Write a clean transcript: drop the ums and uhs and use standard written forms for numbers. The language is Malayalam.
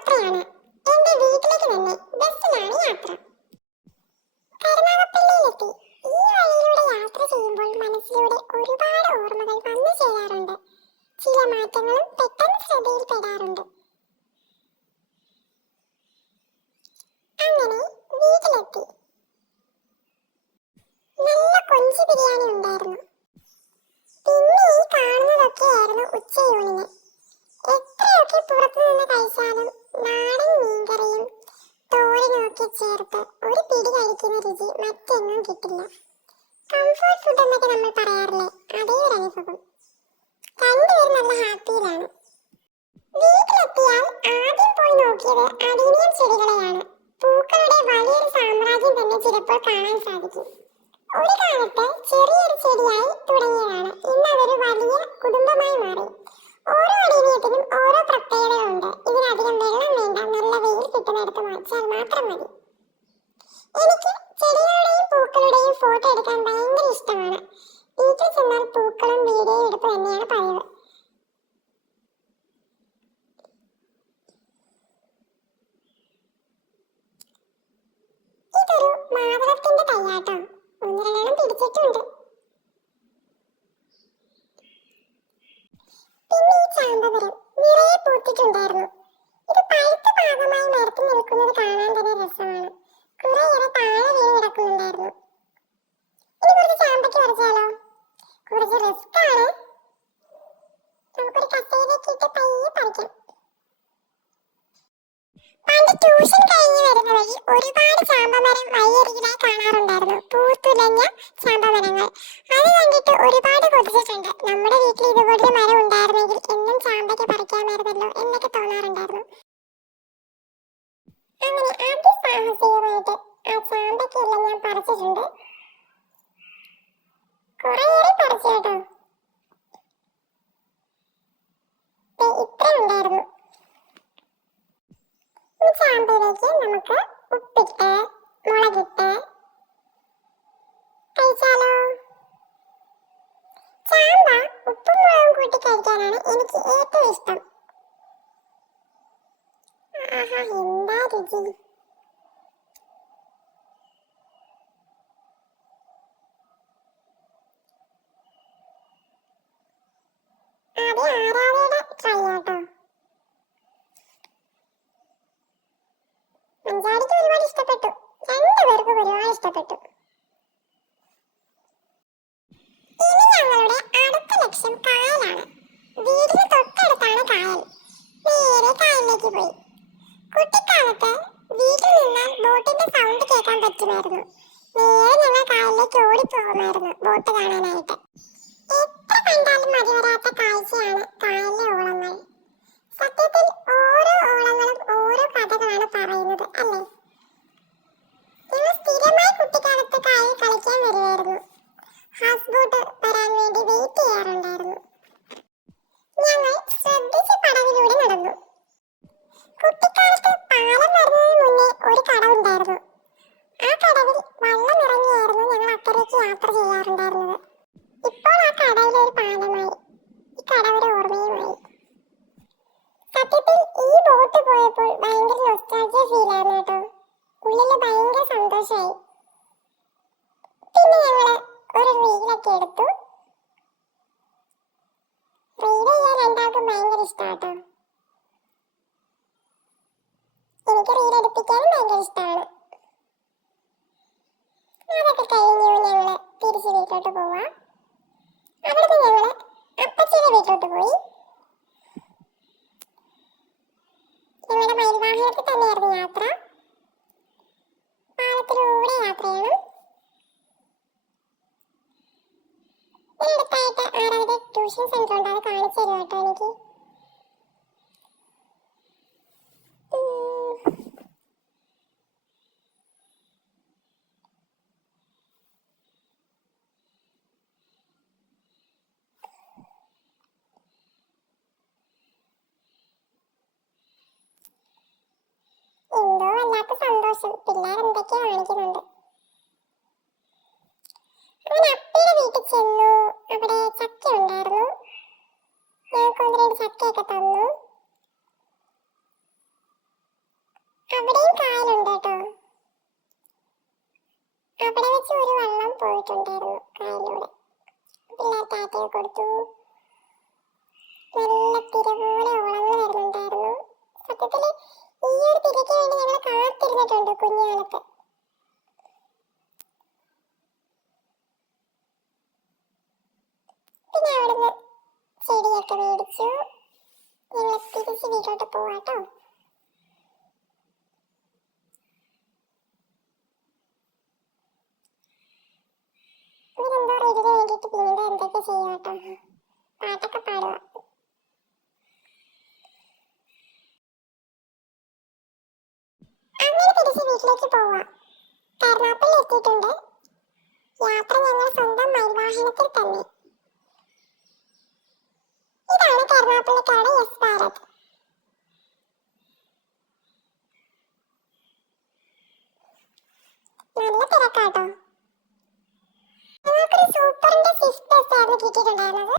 യാത്രയാണ്. എന്റെ വീട്ടിലേക്ക് തന്നെ ബസ്സിലാണ് യാത്ര. കരുനാഗപ്പള്ളിയിലെത്തി. ഈ വഴിയിലൂടെ യാത്ര ചെയ്യുമ്പോൾ മനസ്സിലൂടെ ഒരുപാട് ഓർമ്മകൾ വന്നു ചേരാറുണ്ട്. ചില മാറ്റങ്ങളും പെട്ടെന്ന് ശ്രദ്ധയിൽപ്പെടാറുണ്ട്. അങ്ങനെ വീട്ടിലെത്തി. നല്ല കൊഞ്ച് ബിരിയാണി ഉണ്ടായിരുന്നു. പിന്നെ ഈ കാണുന്നതൊക്കെയായിരുന്നു ഉച്ചയൂണിന്. എത്രയൊക്കെ പുറത്തുനിന്ന് കഴിച്ചാലും നാടൻ മീൻകറിയും തോരനും ഒക്കെ ചേർത്ത് ഒരു പിടി കഴിക്കുന്ന രുചി മറ്റെങ്ങും കിട്ടില്ല. കംഫർട്ട് ഫുഡ് എന്നൊക്കെ നമ്മൾ പറയാറില്ലേ, അതേ ഒരു അനുഭവം. രണ്ടുപേരും നല്ല ഹാപ്പിയിലാണ്. വീട്ടിലെത്തിയാൽ ആദ്യം പോയി നോക്കിയത് അടീനിയം ചെടികളെയാണ്. പൂക്കളുടെ വലിയൊരു സാമ്രാജ്യം തന്നെ ചിലപ്പോൾ കാണാൻ സാധിക്കും. ഒരു കാലത്ത് ചെറിയൊരു ചെടിയായി തുടങ്ങിയതാണ്. ഇന്ന് അതൊരു വലിയ കുടുംബമായി മാറി. ഓരോ അടീനിയത്തിനും ഓരോ പ്രത്യേകതകളുണ്ട്. ഇതിനധികം വെള്ളം വേണ്ട, നല്ല വെയിൽ കിട്ടുന്നിടത്ത് വെച്ചാൽ മാത്രം മതി. എനിക്ക് ചെടികളുടെയും പൂക്കളുടെയും ഫോട്ടോ എടുക്കാൻ ഭയങ്കര ഇഷ്ടമാണ്. വീട്ടിൽ ചെന്നാൽ പൂക്കളും വീഡിയോ എടുപ്പ് തന്നെയാണ് പതിവ്. ഇതൊരു മാതളത്തിന്റെ തയ്യാട്ടോ, ഒന്ന് രണ്ടെണ്ണം പിടിച്ചിട്ടുണ്ട്. പിന്നെ ഈ ചാമ്പമരം നിറയെ പൂത്തിട്ടുണ്ടായിരുന്നു. ഇത് പഴുത്ത ഭാഗമായി മരത്തിൽ നിൽക്കുന്നത് കാണാൻ തന്നെ രസമാണ്. കുറേയേറെ താഴെ വീണ് കിടക്കുന്നുണ്ടായിരുന്നു. ഇനി കുറച്ച് ചാമ്പയ്ക്ക് പറിച്ചാലോ? കുറച്ച് റിസ്ക് ആണ്. നമുക്കൊരു കസേരയ്ക്ക് ഇട്ട് പയ്യെ പറിക്കാം. പണ്ട് ട്യൂഷൻ കഴിഞ്ഞ് വരുന്ന വഴി ഒരുപാട് ചാമ്പമരം വഴിയരികിലായി കാണാറുണ്ടായിരുന്നു. പൂത്തുലഞ്ഞ ചാമ്പമരങ്ങൾ. അത് കണ്ടിട്ട് ഒരുപാട് കൊതിച്ചിട്ടുണ്ട്. നമ്മുടെ വീട്ടിൽ ഇതുപോലൊരു മരം ഉണ്ടായിരുന്നെങ്കിൽ എന്നും ചാമ്പയ്ക്ക് പറിക്കാമായിരുന്നല്ലോ എന്നൊക്കെ തോന്നാറുണ്ടായിരുന്നു. അങ്ങനെ അതിസാഹസികമായിട്ട് ആ ചാമ്പയ്ക്കെല്ലാം ഞാൻ പറിച്ചിട്ടുണ്ട്. കുറേയേറെ പറിച്ചു കേട്ടോ. ഇത്ര ഉണ്ടായിരുന്നു. ഈ ചാമ്പയിലേക്ക് നമുക്ക് ഉപ്പിട്ട് മുളകിട്ട് കഴിച്ചാലോ? ചാമ്പ ഉപ്പും മുളകും കൂട്ടി കഴിക്കാനാണ് എനിക്ക് ഏറ്റവും ഇഷ്ടം. ആഹാ, എന്താ രുചി! ആദ്യം ആരാധയുടെ ട്രൈ ആട്ടോ. മഞ്ചാടിക്ക് ഒരുപാട് ഇഷ്ടപ്പെട്ടു. രണ്ടുപേർക്കും ഒരുപാട് ഇഷ്ടപ്പെട്ടു. ഇനി ഞങ്ങളുടെ അടുത്ത ലക്ഷ്യം കായലാണ്. വീടിന് തൊട്ടടുത്താണ് കായൽ. നേരെ കായലിലേക്ക് പോയി. കുട്ടിക്കാലത്ത് വീട്ടിൽ നിന്നാൽ ബോട്ടിന്റെ സൗണ്ട് കേൾക്കാൻ പറ്റുമായിരുന്നു. നേരെ ഞങ്ങൾ കായലിലേക്ക് ഓടിപ്പോകുമായിരുന്നു ബോട്ട് കാണാനായിട്ട്. എത്ര കണ്ടാലും മതി വരാത്ത കാഴ്ചയാണ് കായലിലെ ഓളങ്ങൾ. സത്യത്തിൽ ഓരോ ഓളങ്ങളും ഓരോ കഥകളാണ് പറയുന്നത്, അല്ലേ? ഞങ്ങൾ സ്ഥിരമായി കുട്ടിക്കാലത്ത് കായൽ കളിക്കാൻ വരുമായിരുന്നു. ഹൗസ് ബോട്ട് വരാൻ വേണ്ടി വെയിറ്റ് ചെയ്യാറുണ്ടായിരുന്നു. ഞങ്ങൾ ശ്രദ്ധിച്ച് പടവിലൂടെ നടന്നു. കുട്ടിക്കാലത്ത് പാലം വരുന്നതിന് മുന്നേ ഒരു കടവുണ്ടായിരുന്നു. ആ കടവിൽ വെള്ളം ഇറങ്ങിയായിരുന്നു ഞങ്ങൾ അക്കരയ്ക്ക് യാത്ര ചെയ്യാറുണ്ടായിരുന്നത്. ഇപ്പോൾ ആ കടയിലൊരു പാലമായി. ഈ കടവൊരു ഓർമ്മയുമായി. സത്യത്തിൽ ഈ ബോട്ട് പോയപ്പോൾ ഭയങ്കര നൊസ്റ്റാൾജിയ ഫീൽ ആയിരുന്നു കേട്ടോ. ഉള്ളിൽ ഭയങ്കര സന്തോഷമായി. പിന്നെ ഞങ്ങള് ഒരു റീലൊക്കെ എടുത്തു. റീൽ ചെയ്യാൻ രണ്ടാൾക്കും ഭയങ്കര ഇഷ്ടമാട്ടോ. എനിക്ക് റീൽ എടുപ്പിക്കാനും ഭയങ്കര ഇഷ്ടമാണ്. അതൊക്കെ കഴിഞ്ഞു ഞങ്ങള് തിരിച്ച് വീട്ടിലോട്ട് പോവാം. അവിടുന്ന് ഞങ്ങള് അപ്പച്ചിയുടെ വീട്ടിലോട്ട് പോയി. ഞങ്ങളുടെ മയിൽവാഹനത്തിൽ തന്നെയായിരുന്നു യാത്ര. പാലത്തിലൂടെ യാത്ര ചെയ്യണം. ഇതിനടുത്തായിട്ട് ആരാധന ട്യൂഷൻ സെന്റർ ഉണ്ട്. അത് കാണിച്ചു തരും കേട്ടോ എനിക്ക്. എന്തോ വല്ലാത്ത സന്തോഷം. പിള്ളേർ എന്തൊക്കെയോ കാണിക്കുന്നുണ്ട്. അങ്ങനെ അപ്പയുടെ വീട്ടിൽ ചെന്നു. അവിടെ ചക്ക ഉണ്ടായിരുന്നു. ഞങ്ങൾക്ക് ഒന്ന് രണ്ട് ചക്കയൊക്കെ തന്നു. തിരിച്ച് വീട്ടിലോട്ട് പോവാട്ടോ. ഇവരെന്തോ റീലിന് വേണ്ടിയിട്ട് പിന്നീട് എന്തൊക്കെ ചെയ്യാട്ടോ, പാട്ടൊക്കെ പാടുക. അങ്ങനെ തിരിച്ച് വീട്ടിലേക്ക് പോവാ. കരുനാപ്പള്ളി എത്തിയിട്ടുണ്ട്. യാത്ര ഞങ്ങൾ സ്വന്തം മയിൽവാഹനത്തിൽ തന്നെ. ഇതാണ് കരുനാപ്പള്ളിക്കാരുടെ യെസ് ഭാരത്. നല്ല തിരക്കാട്ടോ. ഞങ്ങൾക്കൊരു സൂപ്പറിന്റെ സ്വിഫ്റ്റ് ബസ് ആയിരുന്നു കിട്ടിയിട്ടുണ്ടായിരുന്നത്.